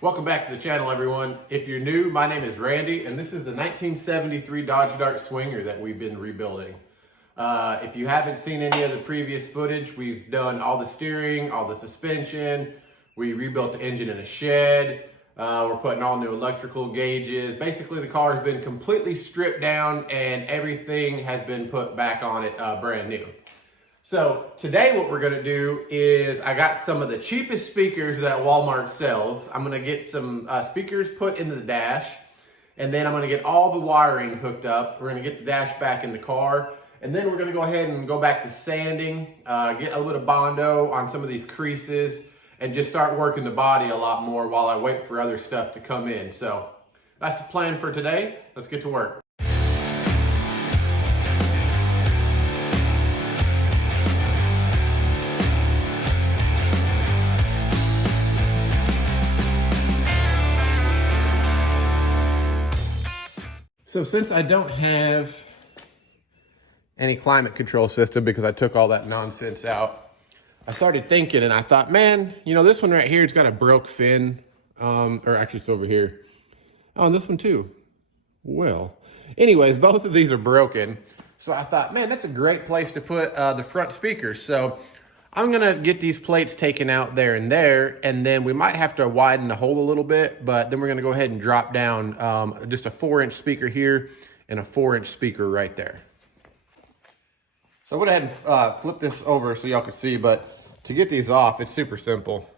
Welcome back to the channel, everyone. If you're new, my name is Randy, and this is the 1973 Dodge Dart Swinger that we've been rebuilding. If you haven't seen any of the previous footage, we've done all the steering, all the suspension, we rebuilt the engine in a shed, we're putting all new electrical gauges. Basically, the car has been completely stripped down and everything has been put back on it brand new. So today what we're gonna do is I got some of the cheapest speakers that Walmart sells. I'm gonna get some speakers put into the dash, and then I'm gonna get all the wiring hooked up. We're gonna get the dash back in the car, and then we're gonna go ahead and go back to sanding, get a little bit of Bondo on some of these creases, and just start working the body a lot more while I wait for other stuff to come in. So that's the plan for today. Let's get to work. So since I don't have any climate control system because I took all that nonsense out, I started thinking and I thought, man, you know, this one right here, it's got a broke fin, or actually it's over here. Oh, and this one too. Well, anyways, both of these are broken. So I thought, man, that's a great place to put the front speakers. So I'm gonna get these plates taken out there, and then we might have to widen the hole a little bit, but then we're gonna go ahead and drop down just a 4-inch speaker here and a 4-inch speaker right there. So I went ahead and flip this over so y'all could see, but to get these off, it's super simple.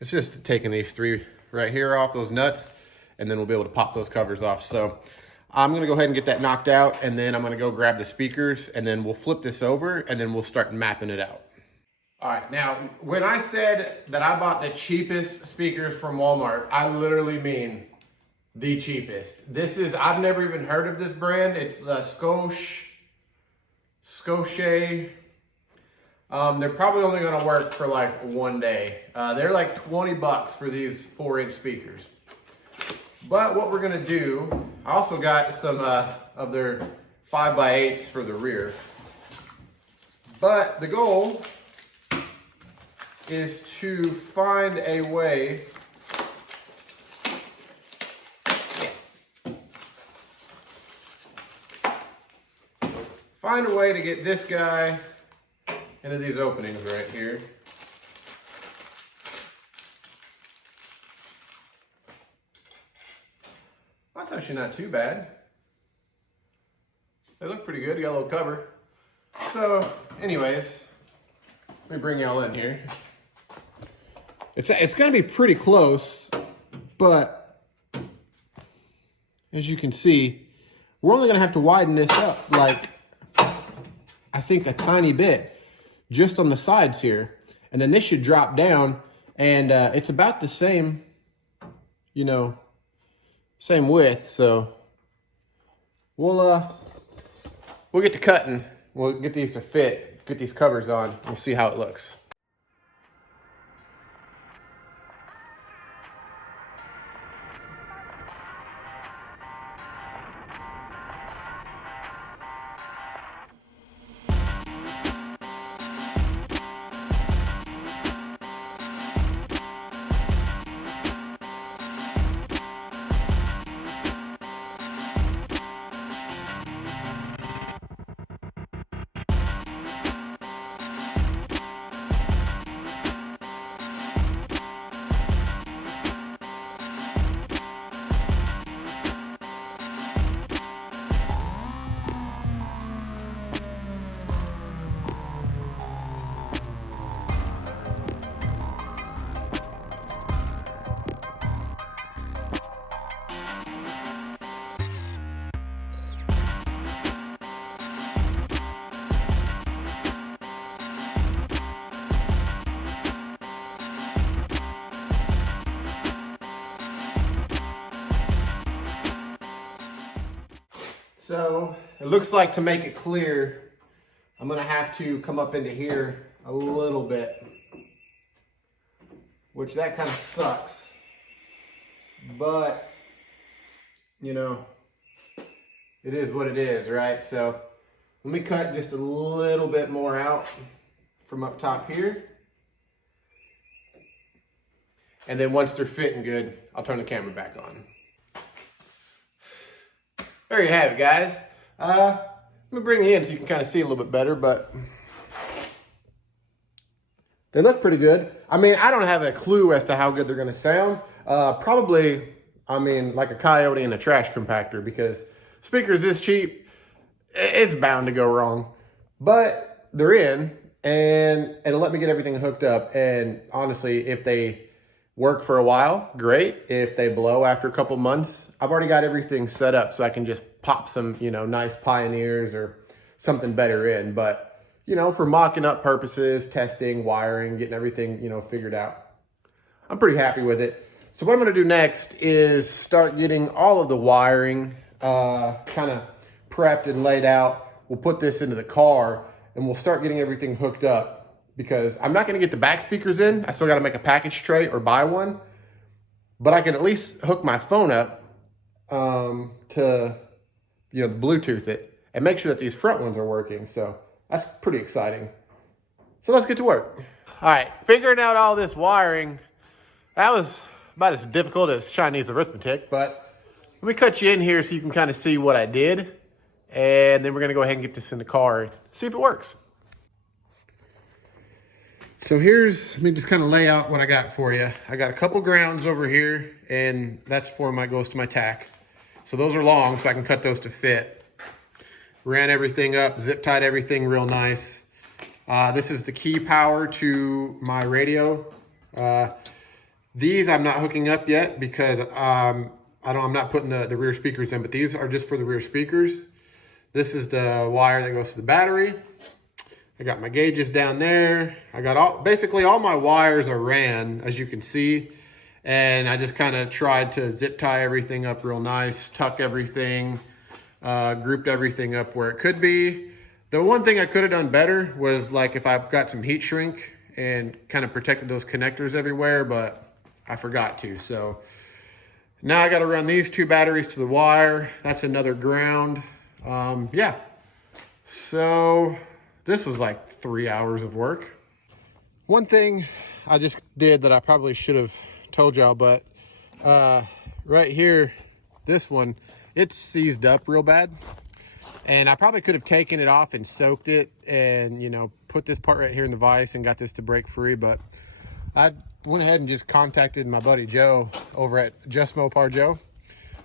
It's just taking these 3 right here off, those nuts, and then we'll be able to pop those covers off. So I'm gonna go ahead and get that knocked out, and then I'm gonna go grab the speakers, and then we'll flip this over, and then we'll start mapping it out. All right, now, when I said that I bought the cheapest speakers from Walmart, I literally mean the cheapest. I've never even heard of this brand. It's Scosche. They're probably only gonna work for like one day. They're like 20 bucks for these 4-inch speakers. But what we're gonna do, I also got some of their 5x8s for the rear. But the goal is to find a way to get this guy into these openings right here. That's actually not too bad. They look pretty good. You got a little cover. So anyways, let me bring y'all in here. It's going to be pretty close, but as you can see, we're only going to have to widen this up like, I think, a tiny bit just on the sides here. And then this should drop down, and it's about the same, you know, same width. So we'll get to cutting. We'll get these to fit, get these covers on. We'll see how it looks. So it looks like, to make it clear, I'm gonna have to come up into here a little bit, which that kind of sucks, but you know, it is what it is, right? So let me cut just a little bit more out from up top here. And then once they're fitting good, I'll turn the camera back on. There you have it, guys. Let me bring you in so you can kind of see a little bit better, but they look pretty good. I mean, I don't have a clue as to how good they're gonna sound. Probably, I mean, like a Coyote and a trash compactor, because speakers this cheap, it's bound to go wrong. But they're in, and it'll let me get everything hooked up. And honestly, if they work for a while, great. If they blow after a couple months, I've already got everything set up so I can just pop some, you know, nice Pioneers or something better in. But, you know, for mocking up purposes, testing, wiring, getting everything, you know, figured out, I'm pretty happy with it. So what I'm gonna do next is start getting all of the wiring kind of prepped and laid out. We'll put this into the car and we'll start getting everything hooked up, because I'm not gonna get the back speakers in. I still gotta make a package tray or buy one, but I can at least hook my phone up to, you know, Bluetooth it and make sure that these front ones are working. So that's pretty exciting. So let's get to work. All right, figuring out all this wiring, that was about as difficult as Chinese arithmetic, but let me cut you in here so you can kind of see what I did. And then we're gonna go ahead and get this in the car and see if it works. So let me just kind of lay out what I got for you. I got a couple grounds over here, and that's for goes to my tack. So those are long, so I can cut those to fit. Ran everything up, zip tied everything real nice. This is the key power to my radio. These I'm not hooking up yet because I'm not putting the rear speakers in, but these are just for the rear speakers. This is the wire that goes to the battery. I got my gauges down there. I got basically all my wires are ran, as you can see. And I just kind of tried to zip tie everything up real nice, tuck everything, grouped everything up where it could be. The one thing I could have done better was like if I've got some heat shrink and kind of protected those connectors everywhere, but I forgot to. So now I got to run these two batteries to the wire. That's another ground. Yeah. So this was like 3 hours of work. One thing I just did that I probably should have told y'all, but right here, this one, it's seized up real bad. And I probably could have taken it off and soaked it and, you know, put this part right here in the vise and got this to break free. But I went ahead and just contacted my buddy Joe over at Just Mopar Joe.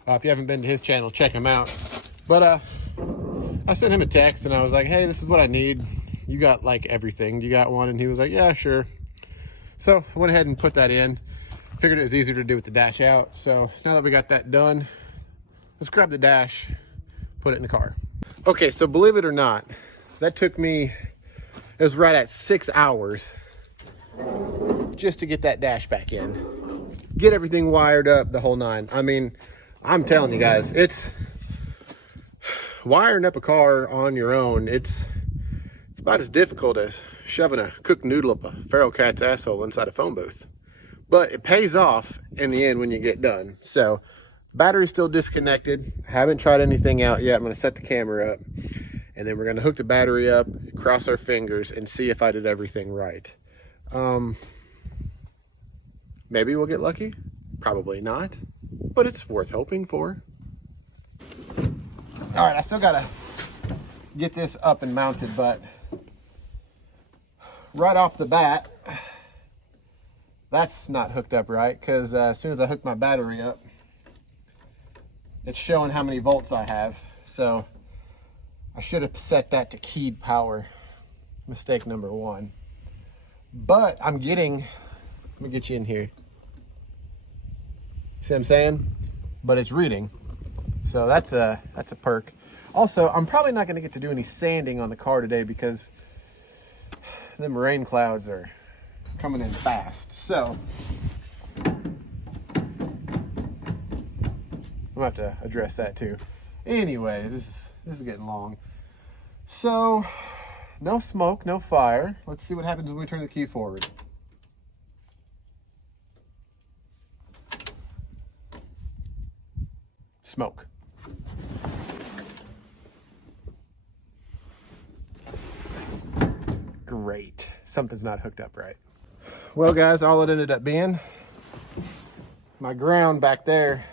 If you haven't been to his channel, check him out. But I sent him a text and I was like, hey, this is what I need. You got like everything. You got one? And he was like, yeah, sure. So I went ahead and put that in. Figured it was easier to do with the dash out. So now that we got that done, let's grab the dash, put it in the car. Okay, so believe it or not, that took me, it was right at 6 hours just to get that dash back in. Get everything wired up, the whole nine. I mean, I'm telling you guys, it's wiring up a car on your own. It's about as difficult as shoving a cooked noodle up a feral cat's asshole inside a phone booth. But it pays off in the end when you get done. So battery's still disconnected. Haven't tried anything out yet. I'm gonna set the camera up and then we're gonna hook the battery up, cross our fingers and see if I did everything right. Maybe we'll get lucky, probably not, but it's worth hoping for. All right, I still gotta get this up and mounted, but right off the bat, that's not hooked up right, because as soon as I hook my battery up, it's showing how many volts I have. So I should have set that to keyed power. Mistake number one. But I'm getting, let me get you in here. See what I'm saying? But it's reading. So that's a perk. Also, I'm probably not going to get to do any sanding on the car today because them rain clouds are coming in fast. So I'm gonna have to address that too. Anyways, this is getting long. So no smoke, no fire. Let's see what happens when we turn the key forward. Smoke. Great. Something's not hooked up right. Well guys, all it ended up being my ground back there,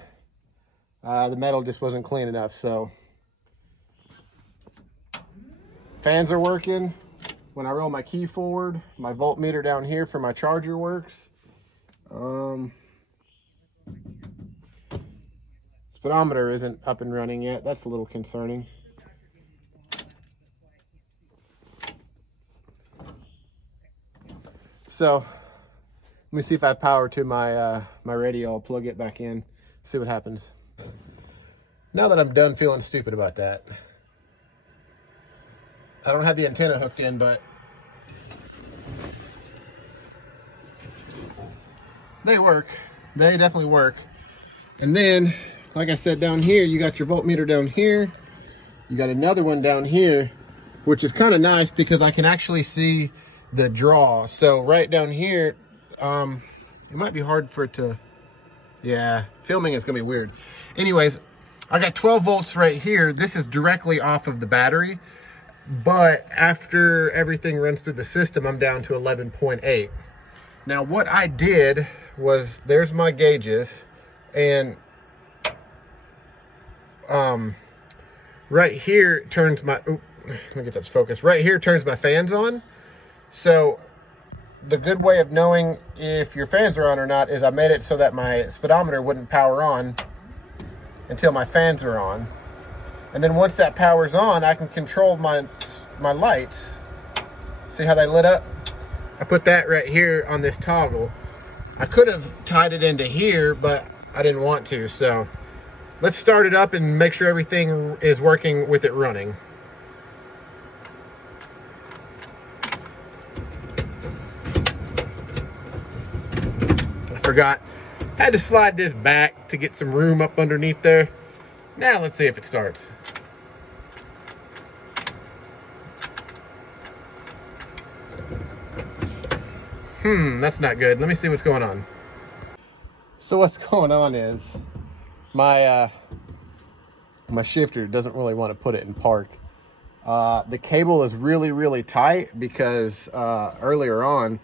the metal just wasn't clean enough. So fans are working. When I roll my key forward, my voltmeter down here for my charger works. Speedometer isn't up and running yet. That's a little concerning. So let me see if I have power to my my radio. I'll plug it back in, see what happens. Now that I'm done feeling stupid about that, I don't have the antenna hooked in, but they work. They definitely work. And then, like I said, down here, you got your voltmeter down here. You got another one down here, which is kind of nice because I can actually see the draw. So right down here, it might be hard for it to, yeah, filming is gonna be weird. Anyways, I got 12 volts right here. This is directly off of the battery, but after everything runs through the system, I'm down to 11.8. Now what I did was, there's my gauges, and right here turns my, let me get that focus. Right here turns my fans on. So the good way of knowing if your fans are on or not is I made it so that my speedometer wouldn't power on until my fans are on. And then once that power's on, I can control my lights. See how they lit up? I put that right here on this toggle. I could have tied it into here, but I didn't want to. So let's start it up and make sure everything is working with it running. I forgot. Had to slide this back to get some room up underneath there. Now let's see if it starts. That's not good. Let me see what's going on. So what's going on is my my shifter doesn't really want to put it in park. The cable is really tight because earlier on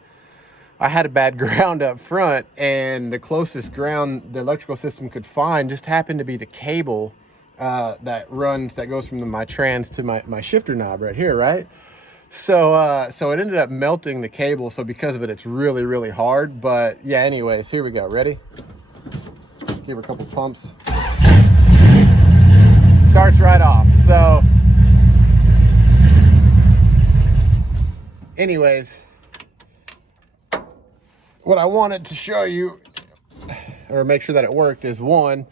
I had a bad ground up front, and the closest ground the electrical system could find just happened to be the cable that goes from my trans to my shifter knob right here, right? So so it ended up melting the cable, so because of it, it's really hard. But yeah, anyways, here we go. Ready? Give her a couple pumps. Starts right off. So anyways, what I wanted to show you, or make sure that it worked, is one,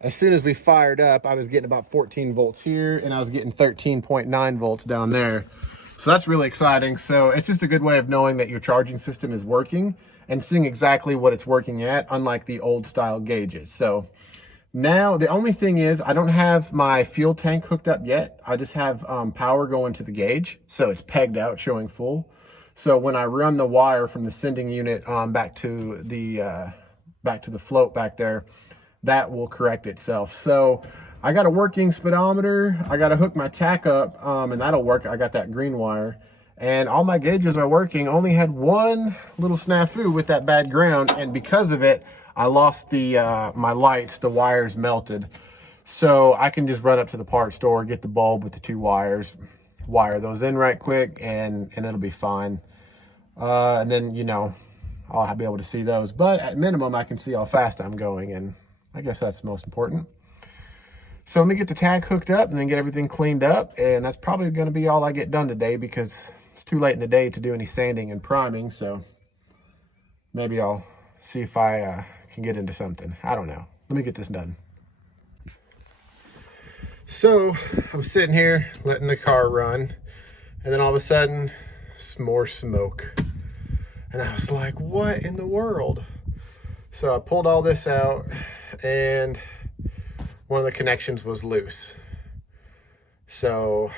as soon as we fired up, I was getting about 14 volts here, and I was getting 13.9 volts down there. So that's really exciting. So it's just a good way of knowing that your charging system is working and seeing exactly what it's working at, unlike the old style gauges. So now the only thing is, I don't have my fuel tank hooked up yet. I just have power going to the gauge. So it's pegged out, showing full. So when I run the wire from the sending unit back to the float back there, that will correct itself. So I got a working speedometer. I got to hook my tack up, and that'll work. I got that green wire, and all my gauges are working. Only had one little snafu with that bad ground, and because of it, I lost the my lights. The wires melted. So I can just run up to the parts store, get the bulb with the two wires, wire those in right quick, and it'll be fine. And then, you know, I'll be able to see those. But at minimum, I can see how fast I'm going, and I guess that's the most important. So let me get the tag hooked up and then get everything cleaned up. And that's probably going to be all I get done today, because it's too late in the day to do any sanding and priming. So maybe I'll see if I can get into something. I don't know. Let me get this done. So I'm sitting here letting the car run, and then all of a sudden, some more smoke. And I was like, what in the world? So I pulled all this out, and one of the connections was loose. So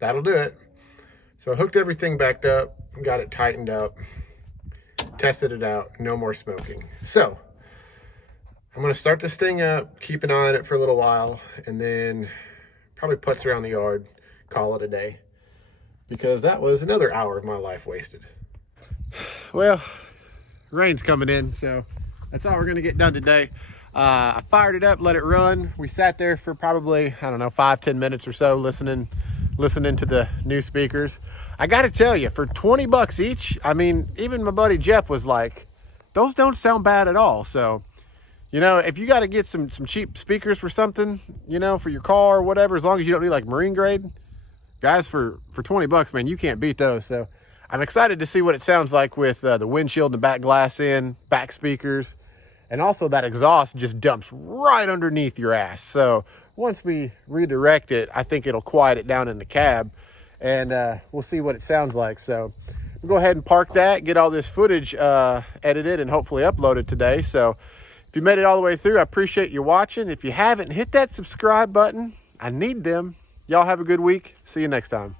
that'll do it. So I hooked everything back up, got it tightened up, tested it out, no more smoking. So I'm gonna start this thing up, keep an eye on it for a little while, and then probably putz around the yard, call it a day, because that was another hour of my life wasted. Well, rain's coming in, so That's all we're gonna get done today. I fired it up, let it run. We sat there for probably, I don't know, 5-10 minutes or so listening to the new speakers. I gotta tell you, for 20 bucks each, I mean, even my buddy Jeff was like, those don't sound bad at all. So, you know, if you gotta get some cheap speakers for something, you know, for your car or whatever, as long as you don't need like marine grade, guys, for 20 bucks, man, you can't beat those. So I'm excited to see what it sounds like with the windshield and the back glass in, back speakers, and also that exhaust just dumps right underneath your ass. So once we redirect it, I think it'll quiet it down in the cab, and we'll see what it sounds like. So we'll go ahead and park that, get all this footage edited and hopefully uploaded today. So if you made it all the way through, I appreciate you watching. If you haven't, hit that subscribe button. I need them. Y'all have a good week. See you next time.